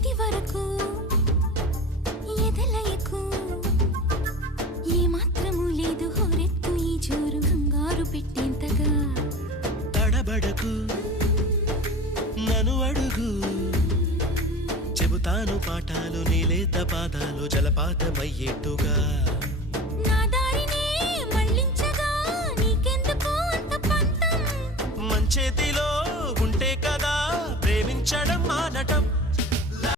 ఇది వరకు ఎదలయకు ఏ మాత్రము లేదు హోరెత్తు ఈ జోరు కంగారు పెట్టేంతగా తడబడకు నన్ను అడుగు చెబుతాను పాఠాలు నీలేత పాదాలు జలపాతమయ్యేట్టుగా నా దారినే మళ్ళించగా నీకెందుకు అంత పంతం మంచేతిలో ఉంటే కదా ప్రేమించడం మానటం